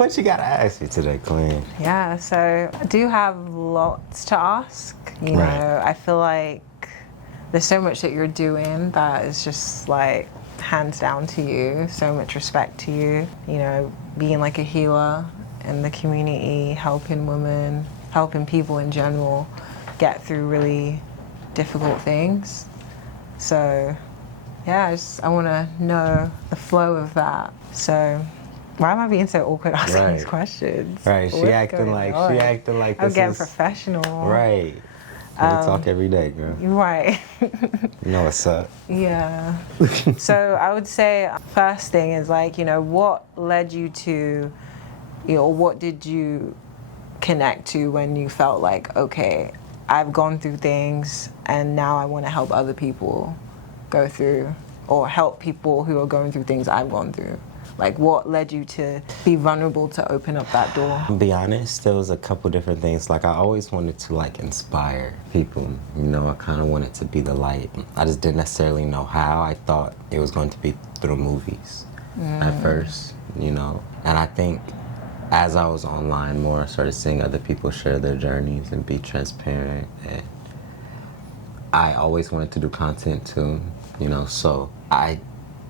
What you gotta ask me today, Queen? Yeah, so I do have lots to ask. You know, Right. I feel like there's so much that you're doing that is just like hands down to you. So much respect to you. You know, being like a healer in the community, helping women, helping people in general get through really difficult things. So, yeah, I want to know the flow of that. So, why am I being so awkward asking these Right. questions? Right, she What's acting going like on? I'm this getting is professional. right. We talk every day, girl. Right. You know what's up. Yeah. So I would say first thing is like, you know, what led you to, you know, what did you connect to when you felt like, okay, I've gone through things and now I want to help other people go through, or help people who are going through things I've gone through? Like, what led you to be vulnerable to open up that door? To be honest, there was a couple different things. Like, I always wanted to, like, inspire people. You know, I kind of wanted to be the light. I just didn't necessarily know how. I thought it was going to be through movies at first, you know. And I think as I was online more, I started seeing other people share their journeys and be transparent. And I always wanted to do content too, you know, so I'm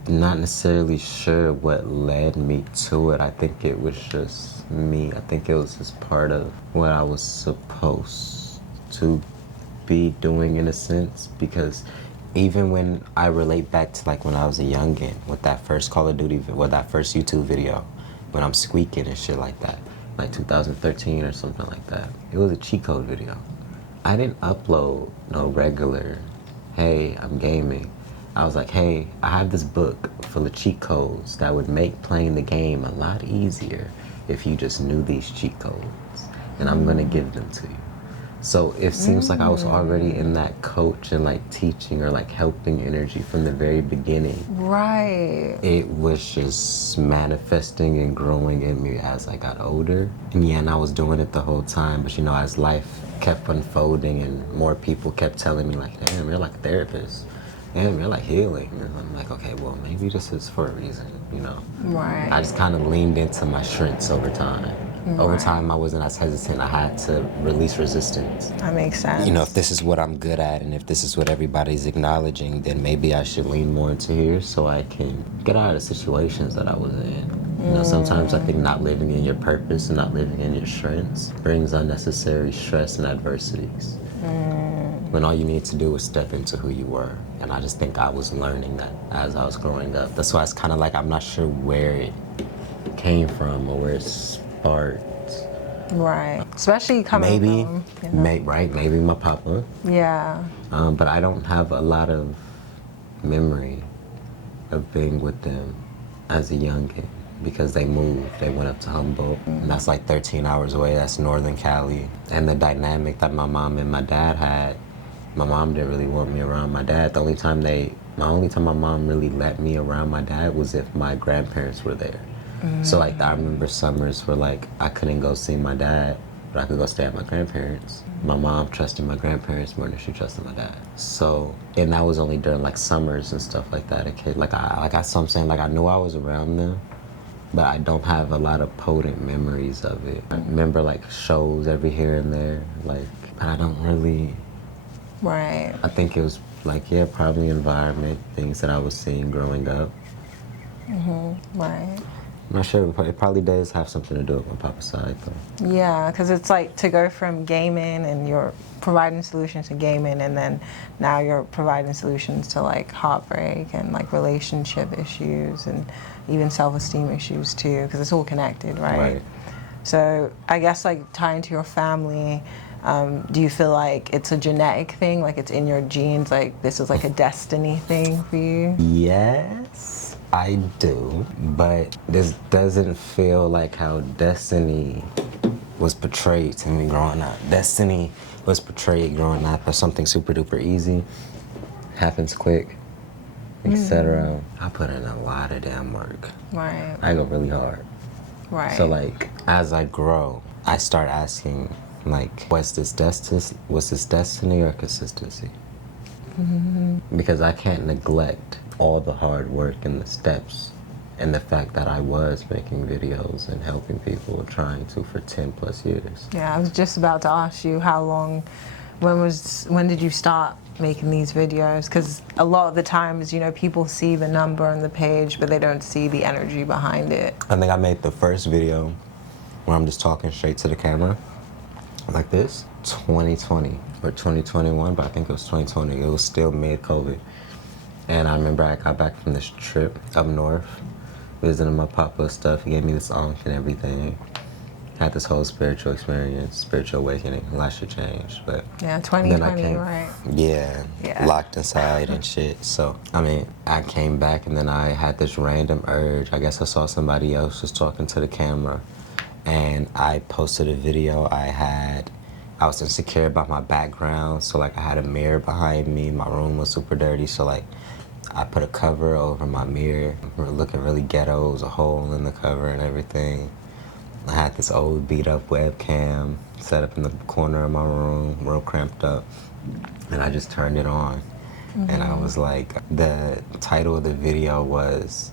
not necessarily sure what led me to it. I think it was just me. I think it was just part of what I was supposed to be doing in a sense, because even when I relate back to like when I was a youngin' with that first Call of Duty, with that first YouTube video, when I'm squeaking and shit like that, like 2013 or something like that, it was a cheat code video. I didn't upload no regular, hey, I'm gaming. I was like, hey, I have this book full of cheat codes that would make playing the game a lot easier if you just knew these cheat codes, and I'm gonna give them to you. So it seems like I was already in that coach and like teaching or like helping energy from the very beginning. Right. It was just manifesting and growing in me as I got older. And yeah, and I was doing it the whole time, but you know, as life kept unfolding and more people kept telling me like, damn, you're like a therapist. Damn, you're like healing. And I'm like, okay, well, maybe this is for a reason, you know? Right. I just kind of leaned into my strengths over time. Over time, I wasn't as hesitant. I had to release resistance. That makes sense. You know, if this is what I'm good at and if this is what everybody's acknowledging, then maybe I should lean more into here so I can get out of the situations that I was in. You know, sometimes I think not living in your purpose and not living in your strengths brings unnecessary stress and adversities. When all you need to do is step into who you were. And I just think I was learning that as I was growing up. That's why it's kind of like I'm not sure where it came from or where it sparked. Right. Especially coming Maybe, from, you know. right, maybe my papa. Yeah. But I don't have a lot of memory of being with them as a youngin because they moved. They went up to Humboldt, and that's like 13 hours away. That's Northern Cali. And the dynamic that my mom and my dad had, my mom didn't really want me around my dad. The only time my mom really let me around my dad was if my grandparents were there. So like I remember summers where like I couldn't go see my dad, but I could go stay at my grandparents. My mom trusted my grandparents more than she trusted my dad. So, and that was only during like summers and stuff like that. So I'm saying, like I knew I was around them, but I don't have a lot of potent memories of it. I remember like shows every here and there, like, but I don't really. Right. I think it was like, yeah, probably environment, things that I was seeing growing up. Right. I'm not sure, it probably does have something to do with my papa's side though. Yeah, because it's like to go from gaming and you're providing solutions to gaming, and then now you're providing solutions to like heartbreak and like relationship issues and even self-esteem issues too, because it's all connected, right? Right. So I guess like tying to your family, do you feel like it's a genetic thing, like it's in your genes, like this is like a destiny thing for you? Yes, I do, but this doesn't feel like how destiny was portrayed to me growing up. Destiny was portrayed growing up as something super duper easy, happens quick, etc. I put in a lot of damn work. Right. I go really hard. Right. So like, as I grow, I start asking like, what's this destiny or consistency? Because I can't neglect all the hard work and the steps and the fact that I was making videos and helping people, trying to for 10 plus years. Yeah, I was just about to ask you how long, when did you start making these videos? Because a lot of the times, you know, people see the number on the page, but they don't see the energy behind it. I think I made the first video where I'm just talking straight to the camera, like this, 2020 or 2021, but I think it was 2020. It was still mid-COVID. And I remember I got back from this trip up north, visiting my papa stuff. He gave me this ankh and everything. Had this whole spiritual experience, spiritual awakening. A lot should change, but Yeah, then I 2020, came, right? yeah, Yeah. locked inside and shit. So, I mean, I came back and then I had this random urge. I guess I saw somebody else just talking to the camera, and I posted a video. I was insecure about my background, so like I had a mirror behind me. My room was super dirty, so like I put a cover over my mirror. We were looking really ghetto. It was a hole in the cover and everything. I had this old beat up webcam set up in the corner of my room, real cramped up, and I just turned it on. And I was like, the title of the video was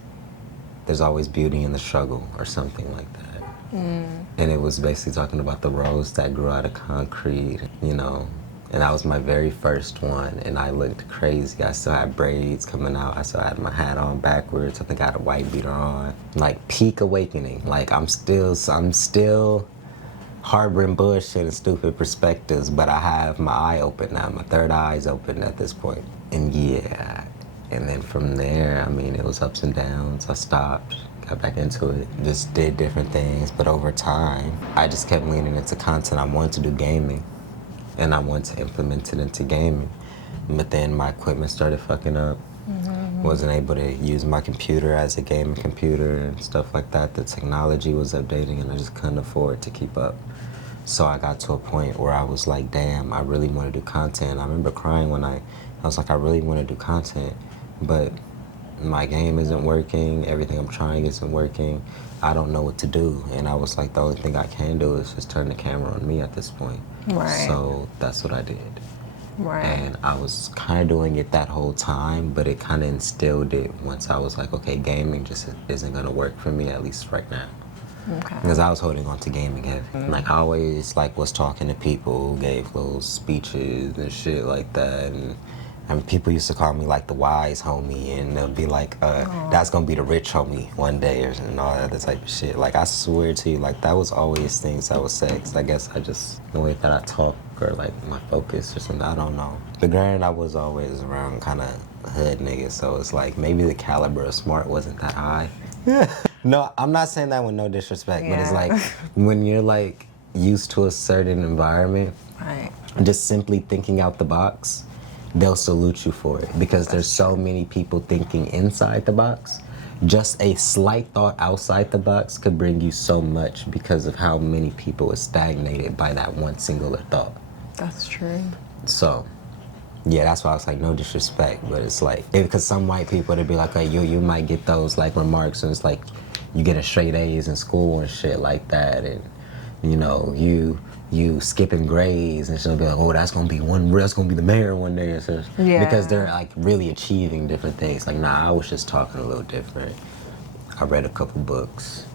"There's Always Beauty in the Struggle" or something like that. And it was basically talking about the rose that grew out of concrete, you know. And that was my very first one, and I looked crazy. I still had braids coming out. I still had my hat on backwards. I think I had a white beater on. Like peak awakening. Like I'm still harboring bullshit and stupid perspectives, but I have my eye open now. My third eye's open at this point. And yeah, and then from there, I mean, it was ups and downs. I stopped, got back into it, just did different things. But over time, I just kept leaning into content. I wanted to do gaming, and I wanted to implement it into gaming. But then my equipment started fucking up. Wasn't able to use my computer as a gaming computer and stuff like that. The technology was updating and I just couldn't afford to keep up. So I got to a point where I was like, damn, I really want to do content. I remember crying when I was like, I really want to do content, but my game isn't working. Everything I'm trying isn't working. I don't know what to do. And I was like, the only thing I can do is just turn the camera on me at this point. Right. So that's what I did. Right. And I was kind of doing it that whole time, but it kind of instilled it once I was like, okay, gaming just isn't going to work for me, at least right now. Okay. Because I was holding on to gaming heavy. Like I always like was talking to people, gave little speeches and shit like that. And people used to call me like the wise homie, and they'll be like, that's gonna be the rich homie one day, and all that other type of shit. Like I swear to you, like that was always things I would say. 'Cause I guess I just, the way that I talk or like my focus or something, I don't know. But granted, I was always around kind of hood niggas, so it's like maybe the caliber of smart wasn't that high. No, I'm not saying that with no disrespect, but it's Yeah. like when you're like used to a certain environment, Right. just simply thinking out the box, they'll salute you for it because there's so many people thinking inside the box. Just a slight thought outside the box could bring you so much because of how many people are stagnated by that one singular thought. That's true. So, yeah, that's why I was like, no disrespect, but it's like, because some white people, they'd be like, hey, you might get those like remarks, and it's like, you getting straight A's in school and shit like that, and you know, you skipping grades, and she'll be like, oh, that's gonna be the mayor one day, or so, Yeah. because they're like really achieving different things. Like, nah, I was just talking a little different. I read a couple books,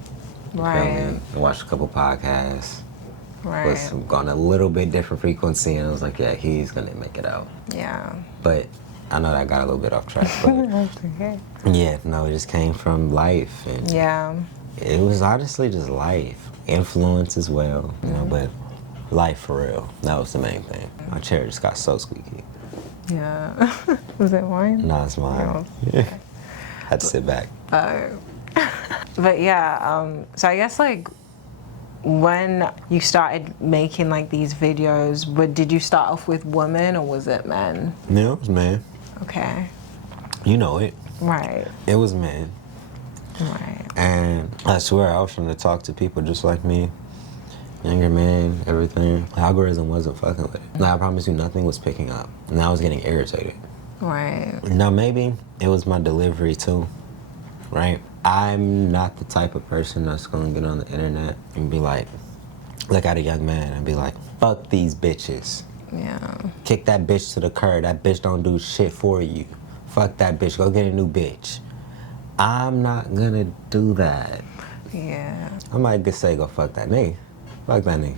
you feel Right. me? I watched a couple podcasts. Was Right. on a little bit different frequency, and I was like, yeah, he's gonna make it out. Yeah. But I know that got a little bit off track. But That's okay. yeah, no, it just came from life, and Yeah. it was honestly just life, influence as well, you know. But life for real, that was the main thing. My chair just got so squeaky. Yeah. Was it wine? No, it's mine. Had to sit back. But yeah, so I guess like when you started making like these videos, did you start off with women or was it men? No, it was men. Okay. You know it. Right. It was men. Right. And I swear I was trying to talk to people just like me. Younger men, everything. The algorithm wasn't fucking with it. Now I promise you nothing was picking up. And I was getting irritated. Right. Now maybe it was my delivery too, right? I'm not the type of person that's gonna get on the internet and be like, look at a young man and be like, fuck these bitches. Yeah. Kick that bitch to the curb. That bitch don't do shit for you. Fuck that bitch. Go get a new bitch. I'm not gonna do that. Yeah. I might just say go fuck that nigga. Fuck that nigga.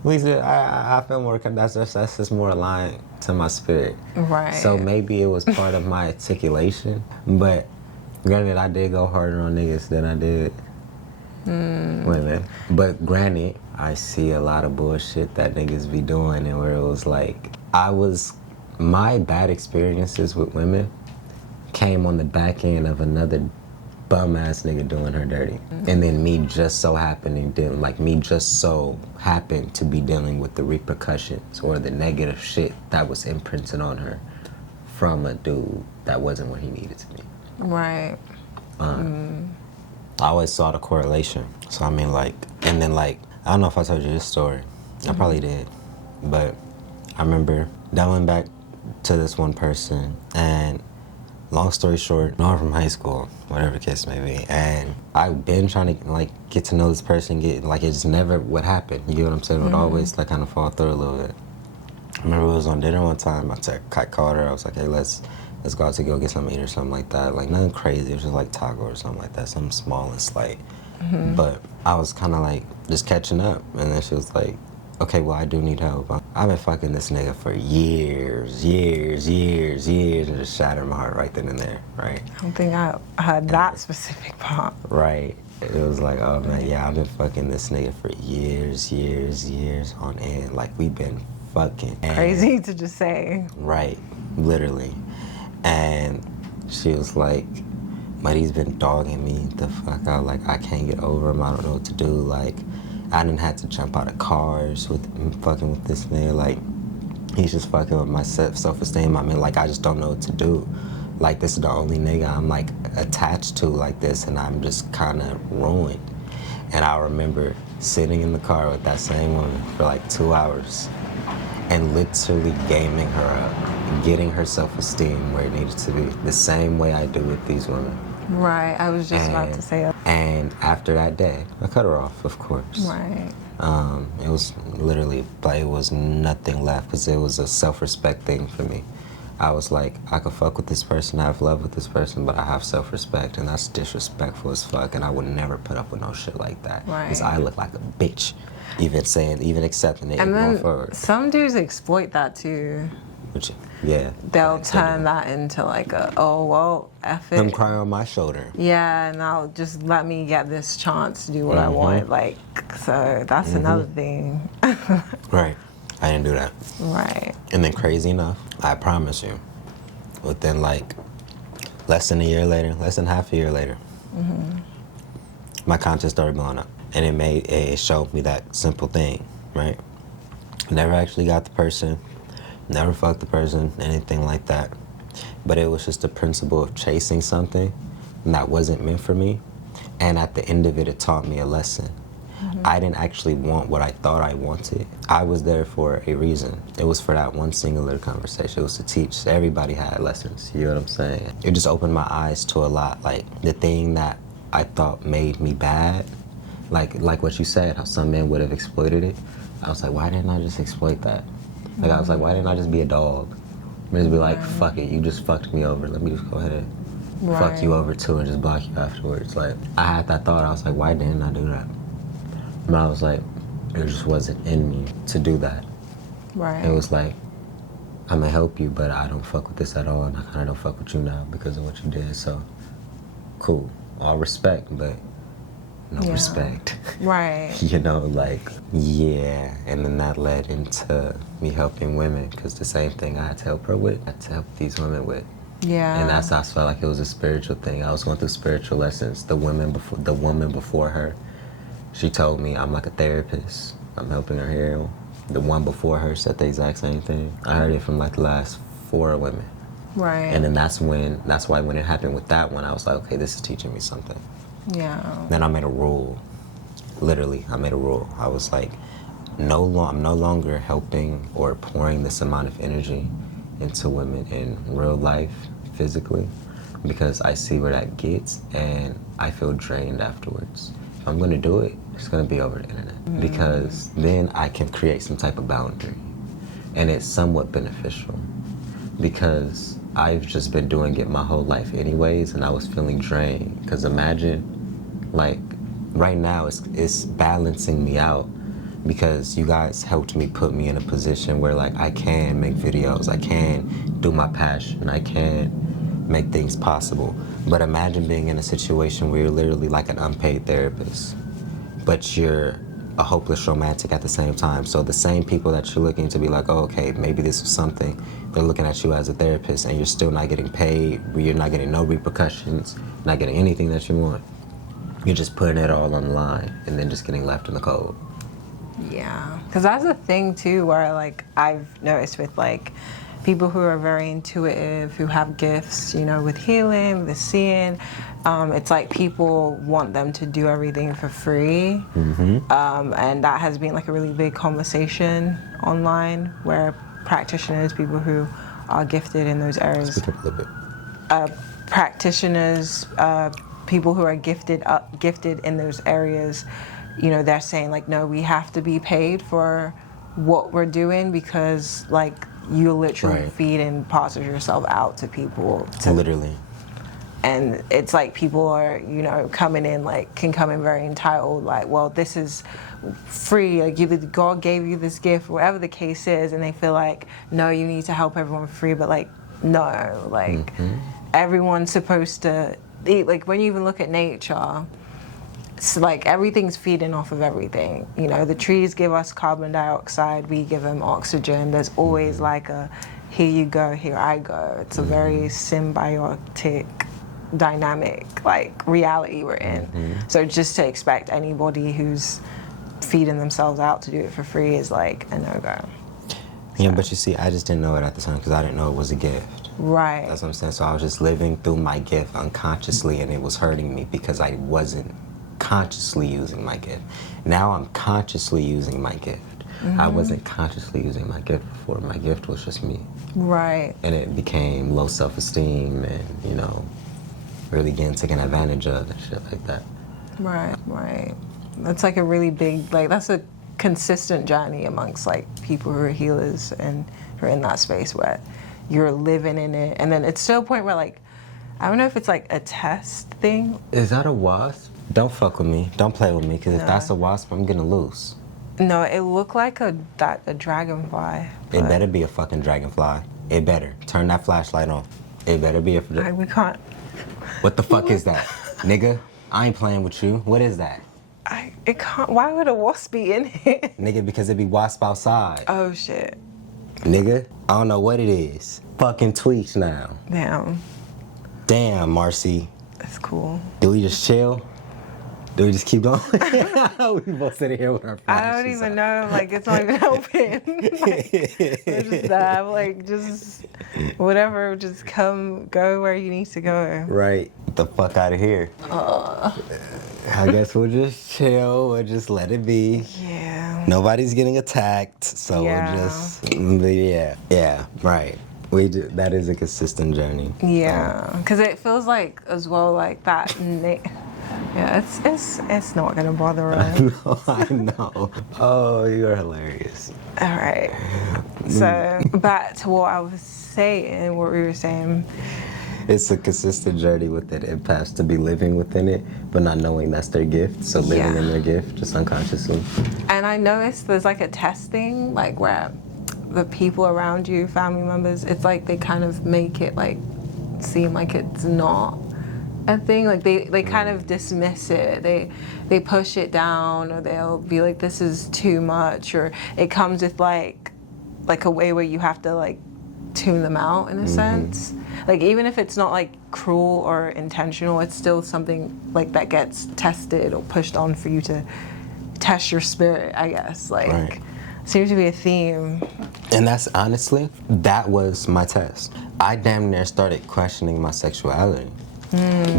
At least I feel more, that's just more aligned to my spirit. Right. So maybe it was part of my articulation, but granted, I did go harder on niggas than I did women. But granted, I see a lot of bullshit that niggas be doing, and where it was like, my bad experiences with women came on the back end of another bum ass nigga doing her dirty. And then me just so happened to be dealing with the repercussions or the negative shit that was imprinted on her from a dude that wasn't what he needed to be. Right. I always saw the correlation. So I mean, like, and then like, I don't know if I told you this story. I probably did. But I remember dialing back to this one person, and long story short, I'm from high school, whatever the case may be, and I've been trying to like get to know this person, it just never would happen. You get what I'm saying? It would always like kind of fall through a little bit. I remember we was on dinner one time. I called her. I was like, hey, let's go out to go get something to eat or something like that. Like nothing crazy. It was just like taco or something like that, something small and slight. But I was kind of like just catching up, and then she was like, okay, well, I do need help. I've been fucking this nigga for years, and it just shattered my heart right then and there, right? I don't think I heard that specific part. Right. It was like, oh man, yeah, I've been fucking this nigga for years on end. Like, we've been fucking. And Crazy to just say. right, literally. And she was like, but he's been dogging me the fuck out. Like, I can't get over him. I don't know what to do. Like, I didn't have to jump out of cars with fucking with this nigga. Like, he's just fucking with my self-esteem. I mean, like, I just don't know what to do. Like, this is the only nigga I'm, like, attached to like this, and I'm just kind of ruined. And I remember sitting in the car with that same woman for, like, 2 hours and literally gaming her up, getting her self-esteem where it needed to be, the same way I do with these women. Right. I was just about to say that. And after that day, I cut her off, of course. Right. It was literally, like, it was nothing left, because it was a self-respect thing for me. I was like, I could fuck with this person, I have love with this person, but I have self-respect, and that's disrespectful as fuck, and I would never put up with no shit like that. Right. Because I look like a bitch, even accepting it And going then forward. some dudes exploit that too. Which, yeah. They'll like, turn that into like a, oh, well, F them it. crying on my shoulder. Yeah, and I'll just let me get this chance to do what I want. Like, so that's another thing. Right. I didn't do that. Right. And then crazy enough, I promise you, within like less than half a year later, my conscience started blowing up. And it showed me that simple thing, right? Never actually got the person, never fucked the person, anything like that. But it was just the principle of chasing something that wasn't meant for me. And at the end of it, it taught me a lesson. I didn't actually want what I thought I wanted. I was there for a reason. It was for that one singular conversation. It was to teach. Everybody had lessons. You know what I'm saying? It just opened my eyes to a lot. Like, the thing that I thought made me bad, like what you said, how some men would have exploited it. I was like, why didn't I just exploit that? Like, I was like, why didn't I just be a dog? Just be like, fuck it, you just fucked me over. Let me just go ahead and fuck you over too and just block you afterwards. Like, I had that thought. I was like, why didn't I do that? But I was like, it just wasn't in me to do that. Right. It was like, I'm gonna help you, but I don't fuck with this at all, and I kind of don't fuck with you now because of what you did. So, cool, all respect, but no respect. Right. You know, like, yeah. And then that led into me helping women, because the same thing I had to help her with, I had to help these women with. Yeah. And that's how I felt like it was a spiritual thing. I was going through spiritual lessons. The woman before her, she told me I'm like a therapist. I'm helping her heal. The one before her said the exact same thing. I heard it from like the last 4 women. Right. And then that's why when it happened with that one, I was like, okay, this is teaching me something. Yeah. Then I made a rule. Literally, I made a rule. I was like, I'm no longer helping or pouring this amount of energy into women in real life, physically, because I see where that gets and I feel drained afterwards. If I'm gonna do it, it's gonna be over the internet, because then I can create some type of boundary, and it's somewhat beneficial, because I've just been doing it my whole life anyways, and I was feeling drained. Because imagine, like, right now it's balancing me out, because you guys helped me put me in a position where, like, I can make videos, I can do my passion, I can make things possible. But imagine being in a situation where you're literally like an unpaid therapist, but you're a hopeless romantic at the same time. So the same people that you're looking to be like, oh, okay, maybe this was something, they're looking at you as a therapist, and you're still not getting paid, you're not getting no repercussions, not getting anything that you want. You're just putting it all on the line and then just getting left in the cold. Yeah, because that's a thing too, where like I've noticed with like people who are very intuitive, who have gifts, you know, with healing, with seeing, it's like people want them to do everything for free. And that has been like a really big conversation online, where practitioners, people who are gifted in those areas, Speak up a little bit. practitioners, people who are gifted in those areas, you know, they're saying like, no, we have to be paid for what we're doing, because like you literally Right. feeding parts of yourself out to people. Literally. And it's like people are, you know, coming in, like, can come in very entitled, like, well, this is free, like, God gave you this gift, whatever the case is, and they feel like, no, you need to help everyone for free, but like, no, like, everyone's supposed to eat. Like, when you even look at nature, it's like everything's feeding off of everything. You know, the trees give us carbon dioxide, we give them oxygen. There's always like a, here you go, here I go. It's a very symbiotic, dynamic, like, reality we're in. So just to expect anybody who's feeding themselves out to do it for free is like a no-go. Yeah, but you see, I just didn't know it at the time because I didn't know it was a gift. Right. That's what I'm saying. So I was just living through my gift unconsciously, and it was hurting me because I wasn't consciously using my gift. Now I'm consciously using my gift. I wasn't consciously using my gift before. My gift was just me. Right. And it became low self-esteem and, you know, really getting taken advantage of and shit like that. Right, right. That's like a really big, like, that's a consistent journey amongst like people who are healers and who are in that space where you're living in it. And then it's to a point where, like, I don't know if it's like a test thing. Is that a wasp? Don't fuck with me. Don't play with me, because if No. that's a wasp, I'm getting loose. No, it looked like a dragonfly. It better be a fucking dragonfly. It better. Turn that flashlight on. It better be a... We can't. What the fuck is that? Nigga, I ain't playing with you. What is that? It can't. Why would a wasp be in here? Nigga, because it be wasp outside. Oh shit. Nigga, I don't know what it is. Fucking tweets now. Damn. Damn, Marcy. That's cool. Do we just chill? Do we just keep going? We both sitting here with our I flashes don't even out. know. Like, it's not even helping. We're just like, just whatever. Just go where you need to go. Right. Get the fuck out of here. I guess we'll just chill. We'll just let it be. Yeah. Nobody's getting attacked, so Yeah. we'll just... But yeah, right. We do. That is a consistent journey. Yeah, because it feels like as well like that. Yeah, it's not gonna bother us. No, I know. Oh, you're hilarious. All right. So back to what I was saying, what we were saying. It's a consistent journey with it. It has to be living within it, but not knowing that's their gift. So living Yeah. in their gift, just unconsciously. And I noticed there's like a testing, like where the people around you, family members, it's like they kind of make it like seem like it's not a thing. Like they kind of dismiss it. They push it down, or they'll be like, this is too much, or it comes with like a way where you have to like tune them out in a sense. Like even if it's not like cruel or intentional, it's still something like that gets tested or pushed on for you to test your spirit, I guess. Like Right. seems to be a theme. And that's honestly, that was my test. I damn near started questioning my sexuality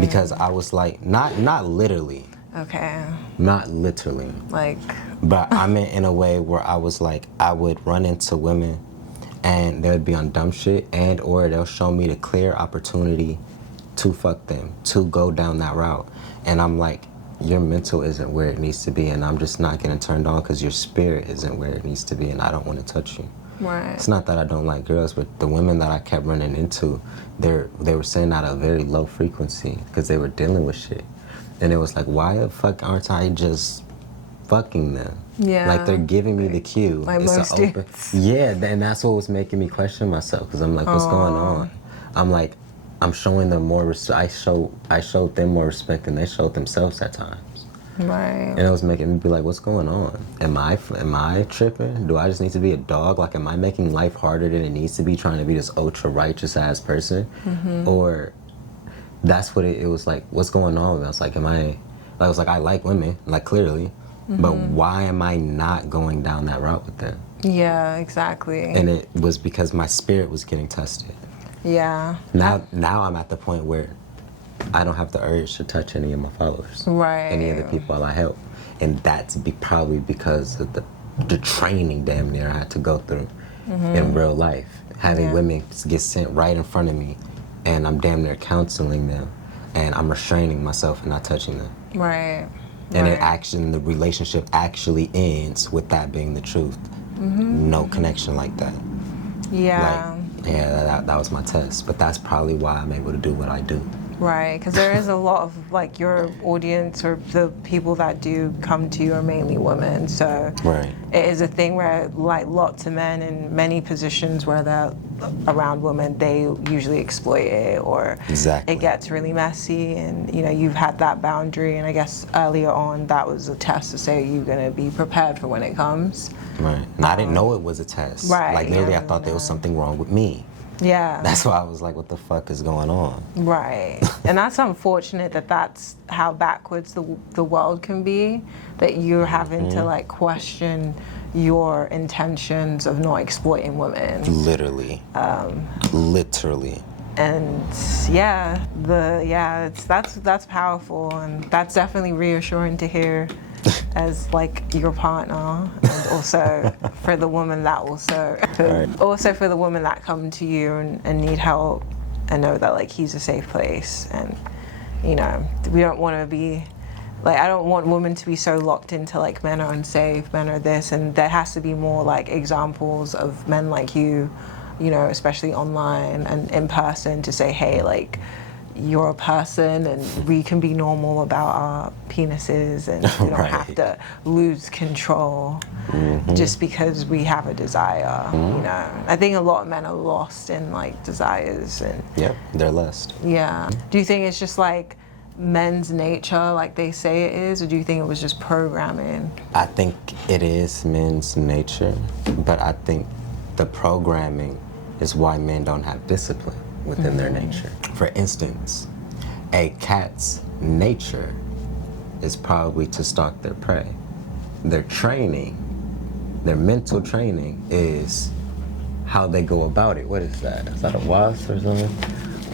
because I was like, not literally, Okay. not literally, Like, but I meant in a way where I was like, I would run into women and they would be on dumb shit, and or they'll show me the clear opportunity to fuck them, to go down that route. And I'm like, your mental isn't where it needs to be, and I'm just not getting turned on because your spirit isn't where it needs to be, and I don't want to touch you. Right. It's not that I don't like girls, but the women that I kept running into, they were saying at a very low frequency because they were dealing with shit. And it was like, why the fuck aren't I just fucking them? Yeah. Like, they're giving me the cue. Like most dudes. Yeah, and that's what was making me question myself, because I'm like, what's going on? I'm like, I'm showing them more I showed them more respect than they showed themselves at times. Right. And it was making me be like, what's going on? Am I tripping? Do I just need to be a dog? Like, am I making life harder than it needs to be, trying to be this ultra righteous ass person? Or that's what it was like, what's going on with me? I was like, I like women, like, clearly, but why am I not going down that route with them? Yeah, exactly. And it was because my spirit was getting tested. Yeah. Now I'm at the point where I don't have the urge to touch any of my followers. Right. Any of the people I help. And that's probably because of the training damn near I had to go through in real life. Having women get sent right in front of me, and I'm damn near counseling them, and I'm restraining myself and not touching them. Right. And the relationship actually ends with that being the truth. No connection like that. Yeah. That was my test. But that's probably why I'm able to do what I do. Right, because there is a lot of, like, your audience or the people that do come to you are mainly women, so Right. it is a thing where, like, lots of men in many positions where they're around women, they usually exploit it, or Exactly. it gets really messy, and, you know, you've had that boundary, and I guess earlier on that was a test to say you're going to be prepared for when it comes. Right. And I didn't know it was a test. Right, Like, literally, I yeah, thought there was something wrong with me. Yeah. That's why I was like, what the fuck is going on? Right. And that's unfortunate that that's how backwards the world can be, that you're having to, like, question your intentions of not exploiting women. Literally. Literally. And that's powerful, and that's definitely reassuring to hear as, like, your partner, and also for the woman that also for the women that come to you and need help, and know that, like, he's a safe place. And, you know, we don't want to be, like, I don't want women to be so locked into, like, men are unsafe, men are this, and there has to be more, like, examples of men like you know, especially online and in person, to say, hey, like, you're a person and we can be normal about our penises, and we don't have to lose control just because we have a desire, you know. I think a lot of men are lost in, like, desires, and Yep, they're lust. yeah. Do you think it's just, like, men's nature, like they say it is, or do you think it was just programming? I think it is men's nature, but I think the programming is why men don't have discipline within their nature. For instance, a cat's nature is probably to stalk their prey. Their training, their mental training, is how they go about it. What is that? Is that a wasp or something?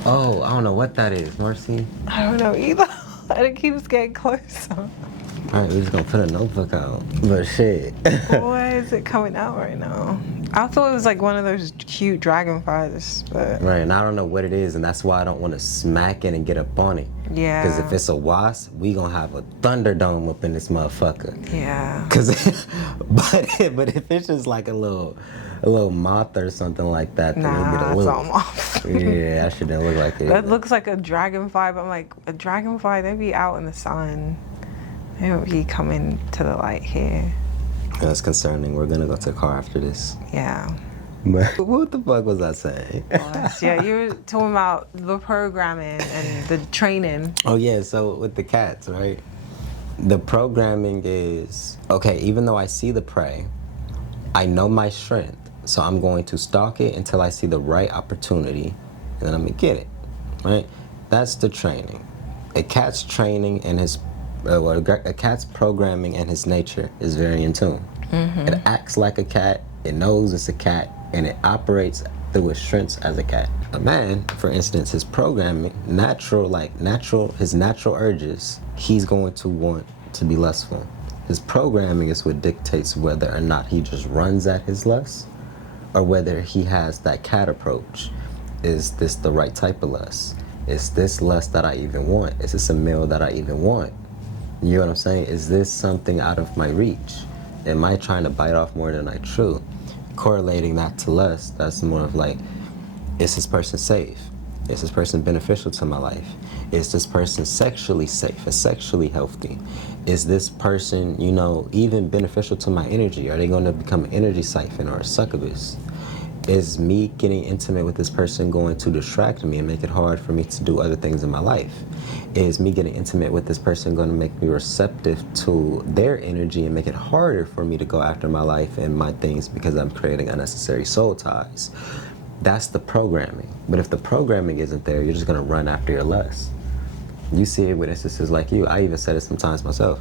Oh, I don't know what that is, Marcy. I don't know either. And it keeps getting closer. All right, we're just gonna put a notebook out. But shit. Why is it coming out right now? I thought it was like one of those cute dragonflies, but Right, and I don't know what it is, and that's why I don't want to smack it and get up on it. yeah. Because if it's a wasp, we gonna have a thunderdome up in this motherfucker. Yeah. But if it's just like a little moth or something like that, then it'll be the Nah, it's little. all off. Yeah, that shit didn't look like it. That looks like a dragonfly, but I'm like, a dragonfly, they be out in the sun. They don't be coming to the light here. That's concerning. We're gonna go to the car after this. Yeah. But what the fuck was I saying? Yeah, you were talking about the programming and the training. Oh yeah, so with the cats, right? The programming is, okay, even though I see the prey, I know my strength. So I'm going to stalk it until I see the right opportunity, and then I'm gonna get it, right? That's the training. A cat's training and a cat's programming and his nature is very in tune. It acts like a cat, it knows it's a cat, and it operates through its strengths as a cat. A man, for instance, his programming, his natural urges, he's going to want to be lustful. His programming is what dictates whether or not he just runs at his lust, or whether he has that cat approach. Is this the right type of lust? Is this lust that I even want? Is this a meal that I even want? You know what I'm saying? Is this something out of my reach? Am I trying to bite off more than I chew? correlating that to lust, that's more of like, is this person safe? Is this person beneficial to my life? Is this person sexually safe? Is sexually healthy? Is this person, you know, even beneficial to my energy? Are they going to become an energy siphon or a succubus? Is me getting intimate with this person going to distract me and make it hard for me to do other things in my life? Is me getting intimate with this person going to make me receptive to their energy and make it harder for me to go after my life and my things because I'm creating unnecessary soul ties? That's the programming. But if the programming isn't there, you're just going to run after your lust. You see it with instances like you. I even said it sometimes myself.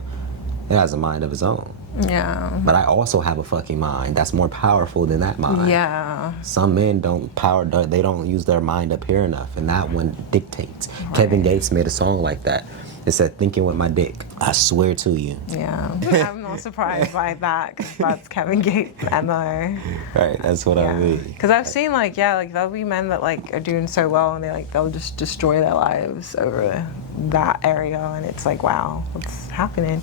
It has a mind of its own. Yeah. But I also have a fucking mind that's more powerful than that mind. Yeah. Some men they don't use their mind up here enough, and that one dictates. Right. Kevin Gates made a song like that. It said, thinking with my dick. I swear to you. Yeah. I'm not surprised by that, because that's Kevin Gates' MO. Right, that's what I mean. Because I've seen, like, there'll be men that, like, are doing so well, and they'll just destroy their lives over that area, and it's like, wow, what's happening?